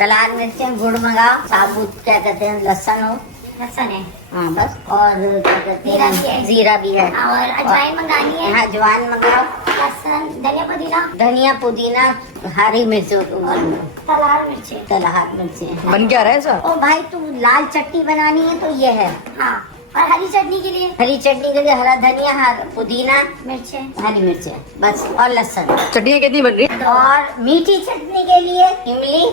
लाल मिर्चें, गुड़ मंगाओ, साबुत क्या कहते हैं लहसुन हो, लहसुन है हाँ बस, और क्या कहते हैं जीरा भी है, और अजवाइन मंगानी है, हाँ अजवाइन मंगाओ, लहसुन, धनिया पुदीना, धनिया पुदीना, हरी मिर्च, तलार मिर्ची। तलहार मिर्चें। बन क्या रहा है सर? ओ भाई तू लाल चटनी बनानी है तो ये है, हाँ, और हरी चटनी के लिए हरी चटनी के लिए हरा धनिया, पुदीना, मिर्चें। हरी मिर्चें बस, और लहसुन। चटनियाँ कितनी बन रही है? और मीठी चटनी के लिए इमली,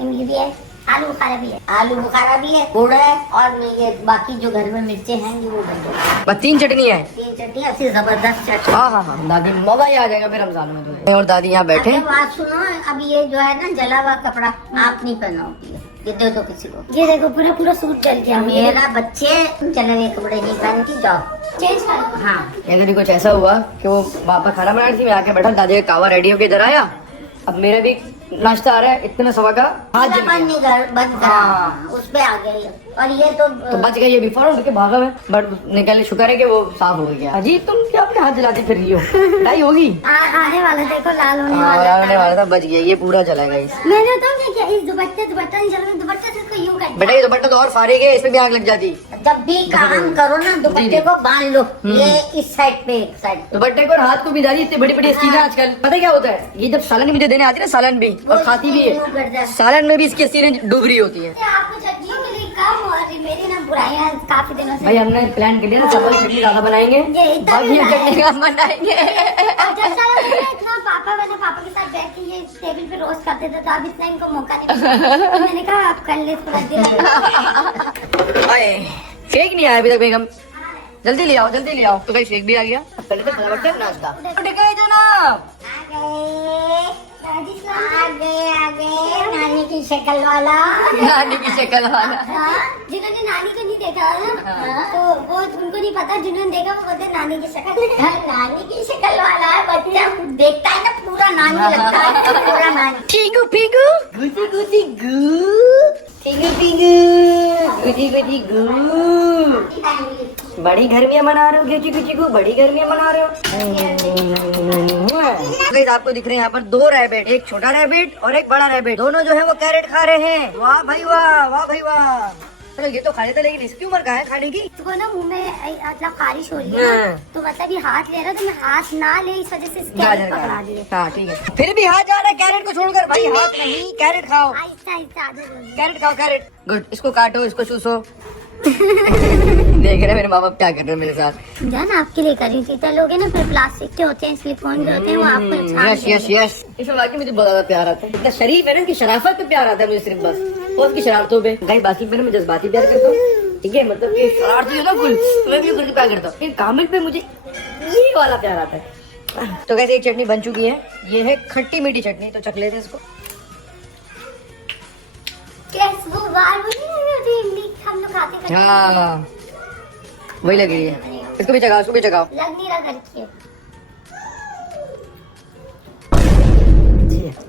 इमली भी है, आलू बुखारा भी है, आलू बुखारा भी है, गुड़ है, और ये बाकी जो घर में मिर्चें हैं वो बन जाए। बस 3 चटनियाँ है। 3 चटनी ऐसी जबरदस्त चटनी। हाँ हाँ हाँ, दादी मजा ही आ जाएगा फिर रमजान में तो। और दादी यहाँ बैठे। अरे बात सुनो, अब ये जो है ना जला हुआ कपड़ा आप नहीं पहनाओगी, ये दे दो किसी को। ये देखो पूरा पूरा सूट चल गया मेरा बच्चे जले हुए कपड़े नहीं पहनती, जाओ चेंज कर। हाँ। अगर कुछ ऐसा हुआ कि वो पापा खाना बना रही थी, मैं आके बैठा, दादी का कावा रेडी होके इधर आया, अब मेरा भी नाश्ता आ रहा है, इतने सवा का हाथ जल गया। बंद कर, बंद कर, हाँ। उस पे आ गई। और ये तो बच गया, ये भी फौरन उठ के भागा मैं, बट निकले, शुक्र है कि वो साफ हो गया। अजी तुम क्या अपने हाथ जलाती फिर रही हो? लड़ाई होगी। आने वाला देखो, लाल होने हाँ, वाला आने वाला था, बच गया, ये पूरा चला गया इस। मैंने तो क्या किया, इस दुपट्टा नहीं चल रहा, दुपट्टे से इसको यूं कर बेटा ये दुपट्टा तो और फारिग है, इसमें भी आग लग जाती। जब भी काम करो ना दुपट्टे को बांध लो, ये इस साइड पे, एक साइड पे। दुपट्टे को और हाथ को भी दादी इतनी बड़ी बड़ी स्कीन है आजकल। पता है क्या होता है, ये जब सालन मुझे देने आती है ना, सालन भी और खाती भी है, सालन में भी इसकी स्कीन डूब रही होती है। आपको चटनियों के लिए कम, और मेरी ना बुराइयां काफी दिनों से। भाई हमने प्लान कर लिया ना, चावल चटनी ज्यादा बनाएंगे, ये इतना बाकी हम चटनी कम बनाएंगे। और जब सारा दिन इतना पापा के साथ बैठ के ये टेबल पे रोस्ट करते थे, तो अब इतना इनको मौका नहीं मिला, तो मैंने कहा आप कर ले थोड़ा देर। आए, शेक नहीं आया अभी तक बेगम, जल्दी ले आओ, जल्दी ले आओ। तो भाई शेक भी आ गया, अब पहले तो फटाफट से नाश्ता। टिकाई दो ना। आ गए नानी की शक्ल वाला। नानी की शक्ल वाला। हाँ, जिन्होंने नानी को नहीं देखा है ना, तो वो उनको नहीं पता, जिन्होंने देखा वो बोलते हैं नानी की शक्ल। नानी की शक्ल वाला है, बच्चा देखता है ना पूरा नानी लगता है, पूरा नानी। पीगू पीगू, गुची गुची गू, पीगू पीगू, गुची गुची गू। बड़ी गर्मियाँ मना रहे हो, गुची गुची गू, बड़ी गर्मियाँ मना रहे हो। गाइस आपको दिख रहे हैं यहाँ पर 2 रैबिट, एक छोटा रैबिट और एक बड़ा रैबिट, दोनों जो है वो कैरेट खा रहे हैं। वाह भाई वाह, वाह भाई वाह। चलो ये तो खा लेते, लेकिन इसकी उम्र कहाँ है खाने की? तो ना मुंह में मतलब खारिश हो रही है ना, तो मतलब ये हाथ ले रहा, तो मैं हाथ ना ले, इस वजह से इसके गाजर पकड़ा का। दिए। हाँ ठीक है, फिर भी हाथ जा रहा है कैरेट को छोड़कर। भाई हाथ नहीं, कैरेट खाओ, आहिस्ता आहिस्ता आगे बोलिए। कैरेट खाओ, कैरेट। गुड, इसको काटो, इसको चूसो। देख रहे मेरे माँ बाप क्या कर रहे हैं मेरे साथ। जान आपके लिए करी थी, तो लोग है ना फिर प्लास्टिक के होते हैं, सिलिकॉन के होते हैं, वो आपको नुकसान यस यस यस। इसमें वाकई मुझे बहुत ज्यादा प्यार आता है, इतना शरीफ है ना कि शराफत पे प्यार आता है मुझे सिर्फ, बस और उसकी शरारतों पे। गाइस बाकी पे मैं जज्बाती प्यार करता हूँ, ठीक है, मतलब कि शरारती है ना फुल, तो मैं भी करके प्यार करता हूँ, लेकिन कामिल पे मुझे ये वाला प्यार आता है। तो कैसे एक चटनी बन चुकी है, ये है खट्टी मीठी चटनी, तो चख लेते हैं इसको। कैसे वो बार वो नहीं होती इमली हम लोग खाते करते हैं। हाँ वही लग रही है, इसको भी चगाओ, इसको भी चगाओ। लग नहीं रहा करके।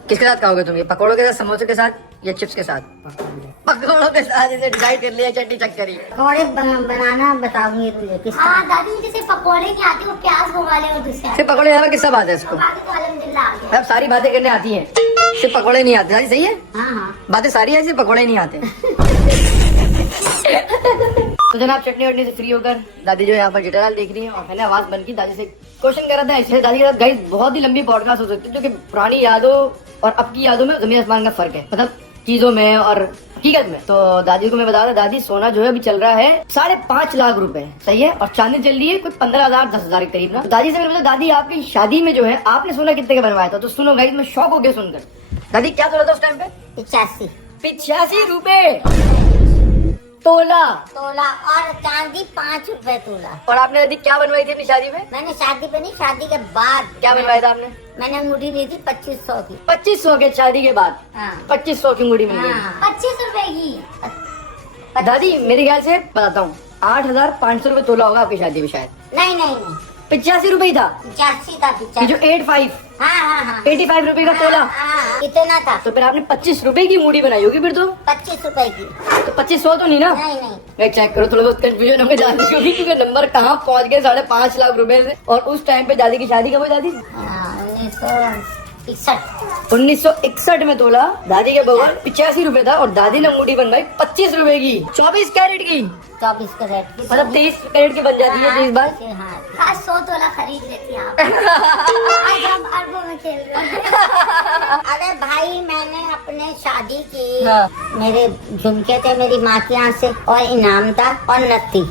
किसके साथ खाओगे तुम ये, पकौड़ों के साथ, समोसे के साथ या चिप्स के साथ? पकौड़ों के साथ, इसे डिसाइड कर लिया, चटनी चक करी। पकौड़े बनाना बताऊंगी तुझे किस हाँ तरह। दादी जैसे पकोड़े नहीं आते, वो प्याज वो वाले और दूसरे सिर्फ पकौड़े यहाँ किस्सा बात है इसको, बाकी तो अल्हम्दुलिल्लाह आ गया। अब सारी बातें करने आती हैं, सिर्फ पकौड़े नहीं आते। सही है, हाँ हाँ बातें सारी है, सिर्फ पकौड़े नहीं आते। तो जनाब चटनी वटनी से फ्री होकर दादी जो यहाँ पर जटालाल देख रही है, और मैंने आवाज बंद की, दादी से क्वेश्चन कर रहा था। इसलिए दादी के साथ गाइस बहुत ही लंबी पॉडकास्ट हो सकती है, क्योंकि पुरानी यादों और अब की यादों में जमीन आसमान का फर्क है, मतलब चीजों में और हकीकत में। तो दादी को मैं बता रहा, दादी सोना जो है अभी चल रहा है 5.5 लाख रुपए, सही है, और चांदी चल रही है कोई 15,000 10,000 के करीब ना। तो दादी से मैंने बोला, दादी आपकी शादी में जो है आपने सोना कितने का बनवाया था? तो सुनो गाइस, मैं शॉक हो गया सुनकर। दादी क्या तोला था उस टाइम पे? 85 85 रुपए तोला। तोला, और चांदी 5 रुपए तोला। और आपने दादी क्या बनवाई थी अपनी शादी में? मैंने शादी पे नहीं, शादी के बाद क्या बनवाया था आपने? मैंने अंगूठी ली थी 2500 की। 2500 के, शादी के बाद हाँ 2500 की अंगूठी मिल गई। हाँ 25 रुपए की। दादी मेरे ख्याल से बताता हूँ 8,500 रुपए तोला होगा आपकी शादी में शायद। नहीं नहीं नहीं 85 रुपए ही था, 85 था, ये जो 85। 85 हाँ हाँ हाँ 85 रुपए का तोला। हाँ, इतना था। तो फिर आपने 25 रुपए की मूड़ी बनाई होगी फिर तो 25 रुपए की। तो 2500 तो नहीं ना? नहीं नहीं मैं चेक करो, थोड़ा बहुत कंफ्यूजन हमें जाने क्योंकि क्योंकि नंबर कहाँ पहुँच गए 5.5 लाख रुपए से। और उस टाइम पे दादी की शादी कब हुई दादी? 1900 61। 1961 में तोला। दादी का बगल 85 रुपए था और दादी ने अंगूठी बनवाई 25 रुपए की, 24 कैरेट की। 24 कैरेट की। मतलब 23 कैरेट की बन जाती है 30 बार। हाँ, आज 100 तोला खरीद लेती आप। आज हम अरबों में खेल रहे हैं। अरे भाई मैंने अपने शादी की, हाँ। मेरे झुमके थे मेरी माँ के यहाँ से और इनाम था और नत्थी,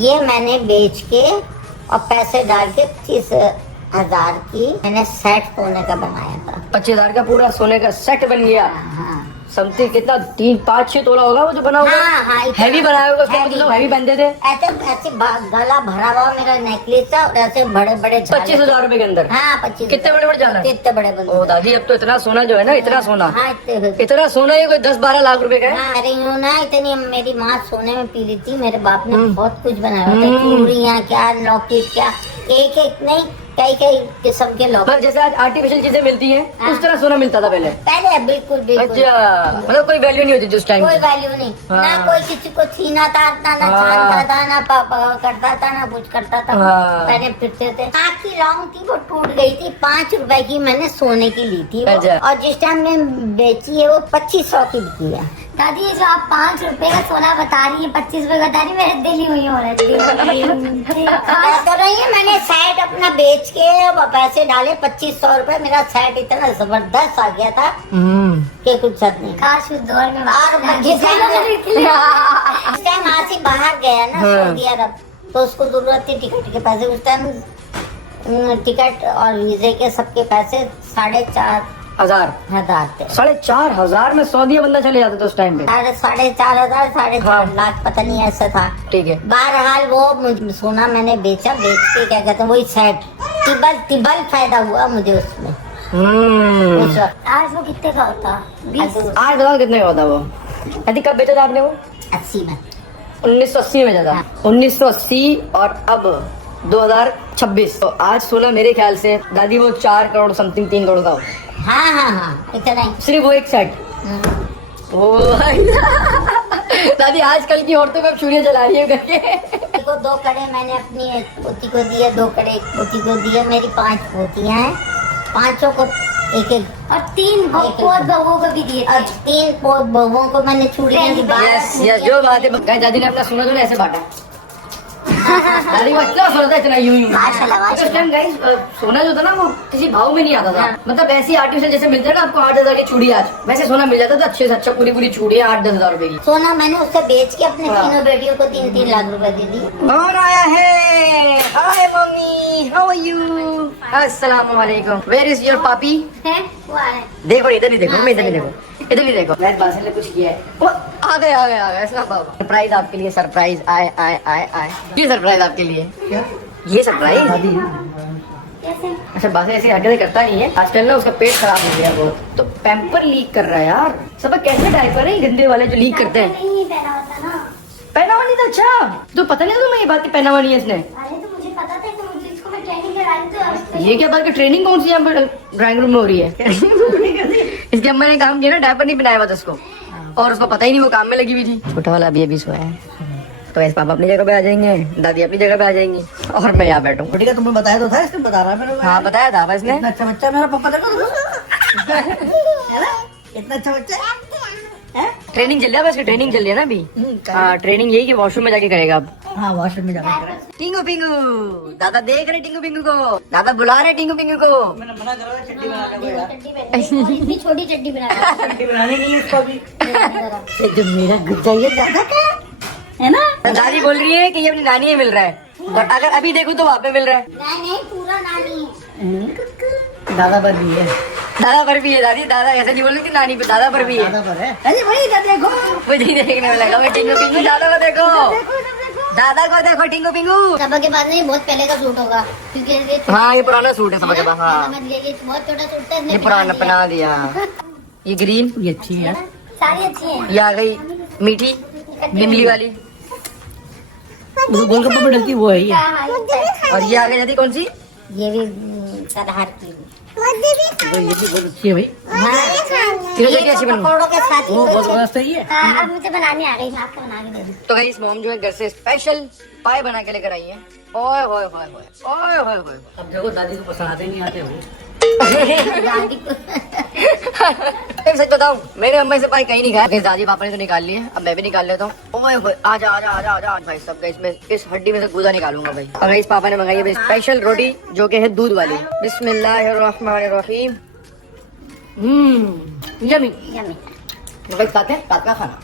ये मैंने बेच के और पैसे डाल के 25,000 की मैंने सेट सोने का बनाया था। 25,000 का पूरा सोने का सेट बन गया। हाँ समथिंग कितना 3, 5, 6 तोला होगा वो जो बना होगा। हाँ हाँ, इतना। हैवी बनाया होगा उसके Heavy। लोग हैवी पहनते थे। ऐसे ऐसे गला भरा हुआ मेरा नेकलेस था और ऐसे बड़े बड़े 25,000 रुपए के अंदर। हाँ 25। कितने बड़े बड़े झालर? कितने बड़े बड़े। ओ दादी, अब तो इतना सोना जो है ना, इतना सोना, हाँ इतना सोना ये कोई 10-12 लाख रुपए का है। हाँ, अरे यूँ ना इतनी मेरी माँ सोने में पी ली थी, मेरे बाप ने बहुत कुछ बनाया था, चूड़ियाँ क्या, लॉकेट क्या, एक एक नहीं कई कई किस्म के लॉकेट। मतलब जैसे आज आर्टिफिशियल चीजें मिलती हैं उस तरह सोना मिलता था पहले। पहले बिल्कुल बिल्कुल अच्छा, मतलब कोई वैल्यू नहीं होती थी उस टाइम कोई की। वैल्यू नहीं, हाँ। ना कोई किसी को छीना था ना हाँ। छानता था ना करता था ना कुछ करता था। हाँ। पहले फिरते थे। आँख की लौंग थी वो टूट गई थी, 5 रुपए की मैंने सोने की ली थी वो। अच्छा। और जिस टाइम में बेची है वो 2500 की बिकी है। दादी ये जो आप 5 रुपए का सोना बता रही है, 25 रुपए बता रही है, मेरे दिल ही हुई हो रही तो रही है, मैंने सेट अपना बेच के पैसे डाले 2500 रुपए, मेरा सेट इतना जबरदस्त आ गया था कि कुछ सच नहीं। काश उस दौर में और जिस टाइम आसिफ बाहर गया ना सऊदी अरब, तो उसको जरूरत थी टिकट के पैसे। उस टाइम टिकट और वीजे के सबके पैसे 4,500 थे। 4,500 में सऊदी बंदा चले जाता था उस टाइम पे। 4,500 4.5 लाख पता नहीं ऐसा था। ठीक है। बहरहाल वो सोना मैंने बेचा, बेच के क्या कहते हैं वही सेट तिबल फायदा हुआ मुझे उसमें उस वक्त। आज वो कितने का होता? 20। 8,000 कितने का होता वो? यदि कब बेचा था आपने वो? 80 में। 1980 में बेचा था। 1980 और अब 2026, तो आज सोना मेरे ख्याल से दादी वो 4 करोड़ समथिंग 3 करोड़ का हो। हाँ हाँ हाँ, इतना ही। सिर्फ वो एक सेट। ओ दादी आजकल की औरतों में चूड़ियां जला रही है करके। को 2 कड़े मैंने अपनी एक पोती को दिए, 2 कड़े एक पोती को दिए। मेरी 5 पोतियां हैं, 5 को एक एक और 3 पोत बहू को भी दिए और थे। 3 पोत बहुओं को मैंने चूड़ियां दी। यस यस, जो बात है गाइस, दादी ने अपना सोना जो है ऐसे बांटा। दादी को इतना सोना था, इतना यूं माशाल्लाह, उस टाइम गाइस सोना जो था ना वो किसी भाव में नहीं आता था। मतलब ऐसी आर्टिफिशियल जैसे मिलता है ना आपको 8,000 की चूड़ी, आज वैसे सोना मिल जाता था अच्छे से अच्छा, पूरी चूड़ी 8-10 हजार रुपए की। सोना मैंने उससे बेच के अपने तीनों बेटियों को 3-3 लाख रुपए दे दी। कौन आया है? हाय मम्मी, हाउ आर यू? अस्सलाम वालेकुम। वेयर इज योर पापी? हैं? वो आ रहे हैं। देखो इधर नहीं देखो, मैं इधर नहीं देखो, इधर नहीं देखो। मैं बादशाह ने कुछ किया है। वो आ गए सरप्राइज आपके लिए, सरप्राइज आए आए आए आए। ये सरप्राइज आपके लिए। ये सरप्राइज कैसे? अच्छा, बादशाह ऐसी हरकतें करता नहीं है आजकल ना, उसका पेट खराब हो गया बहुत, तो पैम्पर लीक कर रहा है यार। सब कैसे डायपर है गंदे वाले जो लीक करते हैं? नहीं पहना होता ना। पहना हुआ नहीं था? अच्छा, तो पता नहीं था तुम्हें ये बात की पहना हुआ नहीं है इसने? अरे तो मुझे पता था, तो मुझे इसको मैं ट्रेनिंग कराई तो ये क्या बात की ट्रेनिंग कौन सी यहाँ पर ड्राइंग रूम में हो रही है? इसके अम्मा ने काम किया ना, डायपर नहीं पहनाया हुआ था उसको, और उसको पता ही नहीं वो काम में लगी हुई थी। छोटा वाला अभी सोया है। तो ऐसे पापा अपनी जगह पे आ जाएंगे, दादी अपनी जगह पे आ जाएंगी और मैं यहाँ बैठूँ। ठीक है, तुम्हें बताया तो था, इसने बता रहा है मेरे को। हाँ बताया था बस ने। इतना अच्छा बच्चा मेरा पापा, देखो है ना, इतना अच्छा बच्चा है। ट्रेनिंग चल रहा है, बस ट्रेनिंग चल रही है ना अभी। हाँ, ट्रेनिंग यही कि वॉशरूम में जाके करेगा अब। हाँ, वॉशरूम में जाकर टिंगू पिंगू, दादा देख रहे टिंगू पिंगू को, दादा बुला रहे टिंगू पिंगू को। मैंने मना करा था चड्डी बनाने को यार। चड्डी पहनी और इतनी छोटी चड्डी बना दी। चड्डी बनाने नहीं है इसको अभी। ये जो मेरा गुड्डा ये दादा का है ना, दादी बोल रही है कि ये अपनी नानी में मिल रहा है, और अगर अभी देखूं तो वहाँ पे मिल रहा है। नहीं पूरा नानी है। दादा पर भी है, दादा पर भी है दादी, दादा ऐसे नहीं बोल रही कि नानी पे, दादा पर भी है। दादा पर है। अरे भाई दादा देखो, मुझे देखने में लगा, मैं टिंगू पिंगू, दादा को देखो, दादा को देखो टिंगू पिंगू। सबा के बाद नहीं बहुत पहले का सूट होगा, क्योंकि ये हाँ ये पुराना सूट है सबके पास। हाँ समझ ले, ये बहुत छोटा सूट था, ये इसने पुराना पहना दिया। ये ग्रीन, ये अच्छी है यार। सारी अच्छी है। ये आ गई मीठी बिमली वाली, वो गोलगप्पे पे डलती वो है ये। और ये आ गई दादी कौन सी? ये भी सरहार की। तो ये भी बहुत अच्छी है भाई, तीनों जगह अच्छी बनी। पकौड़ों के साथ वो बहुत बहुत सही है। हाँ, अब मुझे बनानी आ गई, मैं आपको बना के दे दूँ। तो गाइस मॉम जो है घर से स्पेशल पाए बना के लेकर आई है। ओए होए होए होए ओए होए होए। अब देखो दादी को पसंद आते नहीं आते हो। दादी को मैं सच बताऊं, मेरे अम्मा से भाई कहीं नहीं खाया, दादी पापा ने तो निकाल लिए, अब मैं भी निकाल लेता हूँ। ओए होए, आजा आजा आजा आजा भाई सब गाइस, मैं इस हड्डी में से गुदा निकालूंगा भाई। और गाइस पापा ने मंगाई है स्पेशल रोटी जो कि है दूध वाली। बिस्मिल्लाहिर्रहमानिर्रहीम। यम्मी। तो भाई खाते हैं रात का खाना।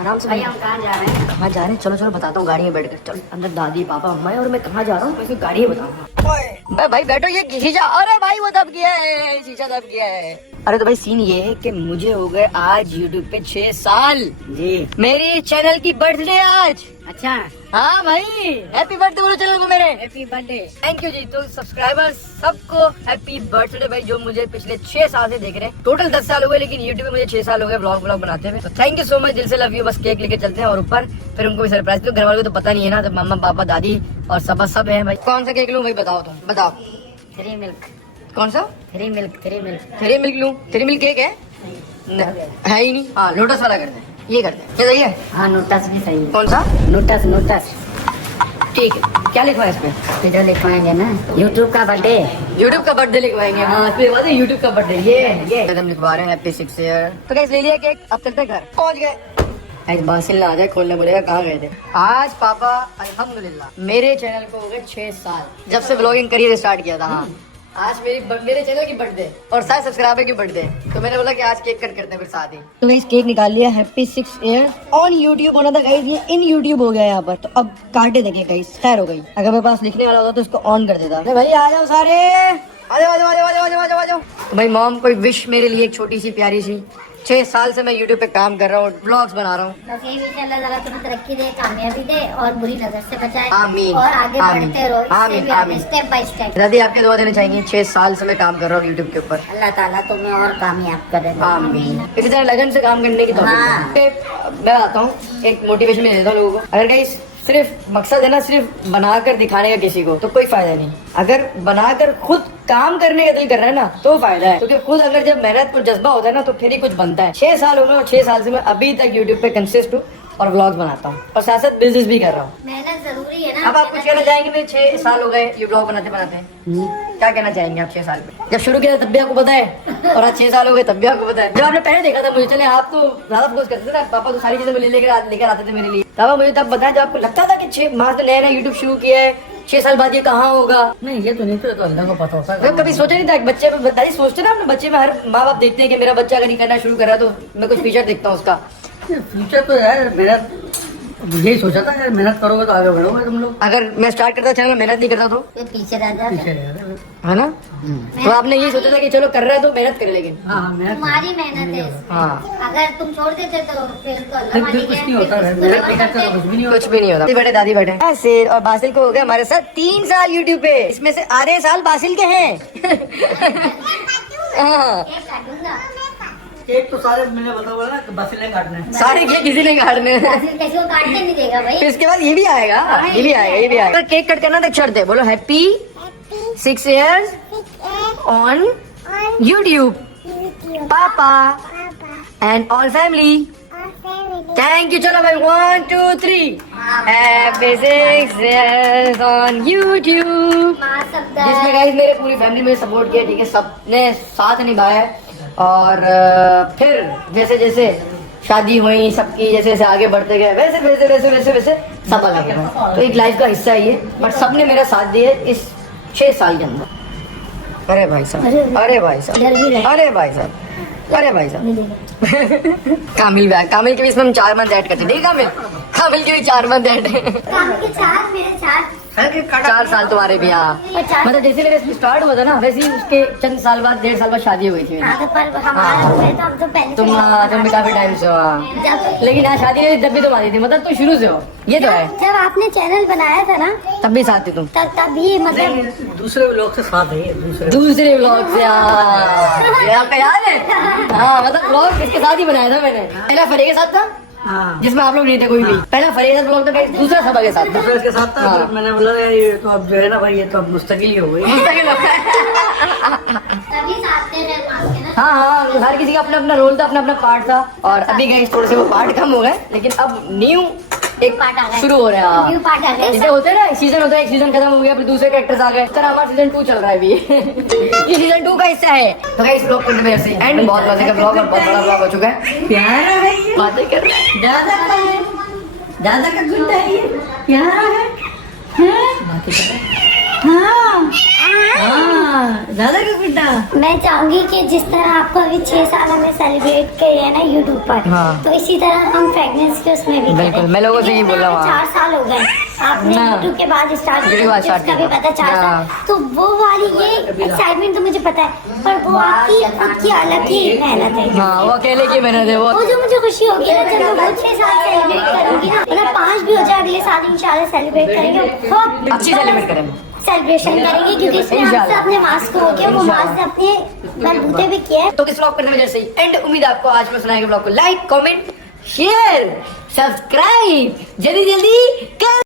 आराम से भैया हम कहाँ जा रहे हैं? कहाँ जा रहे हैं? चलो चलो बताता हूँ, गाड़ी में बैठ कर। चलो अंदर दादी पापा अम्मा है और मैं कहाँ जा रहा हूँ मैं गाड़ी में बताऊंगा। भाई बैठो, ये शीशा, अरे भाई वो दब गया है, शीशा दब गया है। अरे तो भाई सीन ये है कि मुझे हो गए आज यूट्यूब पे 6 साल जी। मेरी चैनल की बर्थडे आज। अच्छा, हाँ भाई, हैप्पी बर्थडे बोलो चैनल को मेरे। Happy birthday. थैंक यू जी। तो सब्सक्राइबर्स सबको हैप्पी बर्थडे भाई, जो मुझे पिछले 6 साल से देख रहे हैं। टोटल 10 साल हुए, लेकिन यूट्यूब में मुझे 6 साल हो गए व्लॉग बनाते हुए। तो थैंक यू सो मच, दिल से लव यू। बस केक लेके चलते हैं और ऊपर फिर उनको भी सरप्राइज दो। घर वालों को तो पता नहीं है ना, तो मम्मा पापा दादी और सब है भाई। कौन सा केक लूँ भाई बताओ, तुम बताओ। 3 मिल्क, कौन सा? 3 मिल्क, 3 मिल्क। 3 मिल्क लूँ? 3 मिल्क केक है? है ही नहीं। हाँ लोटस वाला करते हैं, ये करते हैं, क्या सही है? हाँ नोटस भी सही है। कौन सा? Notes, notes. ठीक है, क्या लिखवा है इसमें? इधर लिखवाएंगे ना यूट्यूब का बर्थडे। यूट्यूब का बर्थडे लिखवाएंगे। हाँ यूट्यूब का बर्थडे, ये हम लिखवा रहे हैं हैप्पी 6 ईयर। तो गाइस ले लिया केक, अब चलते हैं घर। पहुंच गए। आज बासिल ना आ जाए, खोलने बोलेगा कहाँ गए थे। आज पापा अल्हम्दुलिल्लाह मेरे चैनल को हो गए 6 साल जब से ब्लॉगिंग करियर स्टार्ट किया था। हाँ आज मेरे चैनल की बर्थडे और 7 सब्सक्राइबर की बर्थडे, तो मैंने बोला कि आज केक कट करते हैं फिर साथ ही। तो गाइस केक निकाल लिया, हैप्पी 6 ईयर ऑन यूट्यूब होना था गाइस, ये इन यूट्यूब हो गया यहाँ पर। तो अब काटे देंगे गाइस, खैर हो गई। अगर मेरे पास लिखने वाला होता तो उसको ऑन कर देता। भाई आ जाओ सारे, आ जाओ। भाई मॉम कोई विश मेरे लिए एक छोटी सी प्यारी सी। 6 साल से मैं यूट्यूब पे काम कर रहा हूँ, ब्लॉग्स बना रहा हूँ। बस यही विश अल्लाह ताला तुम्हें तरक्की दे, कामयाबी दे और बुरी नजर से बचाए। आमीन। और आगे आमीन। बढ़ते रहो, इससे आमीन, भी आगे आमीन। Step by step. दादी आपके दुआ देने चाहिए, 6 साल से मैं काम कर रहा हूँ यूट्यूब के ऊपर। अल्लाह ताला तुम्हें और कामयाब करे। आमीन। इसी तरह लगन से काम करने की तौफीक हाँ। दे। मैं आता हूँ एक मोटिवेशन में देता हूँ लोगों को। अगर गाइस सिर्फ मकसद है ना सिर्फ बनाकर दिखाने का किसी को, तो कोई फायदा नहीं। अगर बनाकर खुद काम करने का दिल कर रहा है ना तो फायदा है, क्योंकि खुद अगर जब मेहनत पर जज्बा होता है ना तो फिर ही कुछ बनता है। 6 साल हो गए और 6 साल से मैं अभी तक यूट्यूब पे कंसिस्ट हूँ और व्लॉग्स बनाता हूँ और साथ साथ बिजनेस भी कर रहा हूँ। मेहनत जरूरी है ना। अब आप कुछ कहना चाहेंगे? मेरे 6 साल हो गए ये ब्लॉग बनाते बनाते, क्या कहना चाहेंगे आप 6 साल में? जब शुरू किया था तब भी आपको पता है और आज 6 साल हो गए तब भी आपको पता है। जब आपने पहले देखा था मुझे, चले आप तो ज्यादा फोकस करते थे ना, पापा तो सारी चीजें लेकर आते थे मेरे लिए। तब मुझे तब बताया जब आपको लगता था कि 6 माह तो नया यूट्यूब शुरू किया है, 6 साल बाद ये कहाँ होगा। नहीं ये तो नहीं, तो अल्लाह को पता होता है। मैं कभी सोचा नहीं था बच्चे में, दादी सोचते ना अपने बच्चे में, हर माँ बाप देखते हैं कि मेरा बच्चा अगर ये करना शुरू कर रहा है तो मैं कुछ फीचर देखता हूँ उसका। फ्यूचर तो यार मेहनत, यही सोचा था यार मेहनत करोगे तो आगे बढ़ोगे तुम लोग। अगर मैं स्टार्ट करता चैनल मेहनत नहीं करता तो, ये पीछे रह जाते। पीछे रह जाते। है ना? तो आपने ये सोचा था कि चलो कर रहा है तो मेहनत करे, लेकिन हाँ मेहनत तुम्हारी मेहनत है इसमें। हाँ अगर तुम छोड़ देते तो फिर तो अल्लाह फिर मालिक कुछ है, नहीं होता है, फिर मेहनत कुछ नहीं करते तो कुछ भी नहीं होता। कुछ भी नहीं होता। बैठे दादी बैठे बासिल, और बासिल को हो गया हमारे साथ 3 साल यूट्यूब पे, इसमें से आधे साल बासिल के हैं। हाँ, केक काटूंगा। केक तो सारे मैंने बताया ना कि बस नहीं काटने हैं। सारे केक किसी ने काटने हैं। फिर किसी को काटने नहीं देगा भाई। फिर इसके बाद ये भी आएगा, ये भी आएगा, ये भी आएगा। केक कट करना तो शर्त है, बोलो हैप्पी 6 years ऑन यूट्यूब पापा and all family. Thank you. चलो भाई 1 2 3 हैप्पी 6 years ऑन यूट्यूब। माँ शब्द जिसमें गाइस मेरे पूरी फैमिली में सपोर्ट किया, ठीक है, सबने साथ निभाया और फिर जैसे जैसे शादी हुई सबकी, जैसे जैसे आगे बढ़ते गए वैसे सब अलग है। तो एक लाइफ का हिस्सा है ये, बट सबने मेरा साथ दिया इस 6 साल के अंदर। अरे भाई साहब, अरे भाई साहब, अरे भाई साहब, अरे भाई साहब। कामिल भी आया, कामिल के भी इसमें हम 4 मंथ ऐड करते हैं। कामिल के भी 4 मंथ ऐड है। काम के 4 मेरे 4 4 साल तुम्हारे भी। हाँ मतलब जैसे मेरे स्टार्ट हुआ था ना, वैसे ही उसके चंद साल बाद 1.5 साल बाद शादी हो गई थी मेरी। हाँ, तो पर हमारा हुए तो हम तो पहले तुम भी काफी टाइम से हो। हाँ। जब लेकिन हाँ शादी में जब भी तुम आती थी, मतलब तुम शुरू से हो, ये तो है। जब आपने चैनल बनाया था ना तब भी साथ थी तुम। तभी मतलब दूसरे लोग से साथ है ये, दूसरे व्लॉग से। हाँ ये आपका याद है? हाँ मतलब व्लॉग इसके साथ ही बनाया था मैंने। पहला फरे के साथ था हाँ जिसमें आप लोग नहीं थे कोई भी। पहला फरे का ब्लॉग था, दूसरा सबा के साथ था। दूसरे के साथ था। हाँ। फिर मैंने बोला ये तो अब जो है ना भाई ये तो अब मुस्तकिल ही हो गई। तभी साथ थे आपके ना। हाँ हाँ हर किसी का अपना अपना रोल था, अपना अपना पार्ट था। और अभी गए थोड़े से वो पार्ट कम हो गए, लेकिन अब न्यू एक पार्ट आ गया। शुरू हो रहा है। न्यू पार्ट आ जैसे गया। होते हैं ना, एक सीजन होता है, एक सीजन खत्म हो गया, फिर दूसरे कैरेक्टर्स आ गए, इस तरह हमारा सीजन 2 चल रहा है अभी। ये सीजन 2 का हिस्सा है। तो गाइस ब्लॉग करने में ऐसे एंड बहुत मजे का ब्लॉग और बहुत बड़ा ब्लॉग हो चुका है। प्यारा है ये, बातें कर रहे हैं। दादा का है, दादा का गुड्डा है ये, प्यारा है, हैं? बातें कर रहे हैं। हाँ हाँ, दादा का गुड्डा। मैं चाहूंगी कि जिस तरह आपको अभी 6 साल हमने सेलिब्रेट किए हैं ना यूट्यूब पर, हाँ। तो इसी तरह हम फ्रेगनेंस के उसमें भी बिल्कुल, मैं लोगों से यही बोल रहा हूँ। 4 साल हो गए आपने हाँ। यूट्यूब के बाद स्टार्ट यूट्यूब के बाद start जिसका भी किया। पता 4 हाँ। साल, तो वो वाली ये एक्साइटमेंट तो मुझे पता है, पर वो आपकी अलग ही मेहनत है। हाँ, वो अकेले की मेहनत है वो। वो जो मुझे खुशी होगी ना जब मैं 6 साल सेलिब्रेट करूंगी ना, मतलब 5 भी हो जाए अगले साल इंशाल्लाह सेलिब्रेट करेंगे, बहुत अच्छी सेलिब्रेट करें। सेलिब्रेशन करेंगे, क्योंकि इसमें इंशाल्लाह। हमसे अपने मास्क हो गया, वो मास्क से अपने बलबूते भी किया है। तो किस ब्लॉग करने में जैसे ही एंड उम्मीद है आपको आज में सुनाएंगे ब्लॉग को लाइक कमेंट शेयर सब्सक्राइब जल्दी जल्दी कर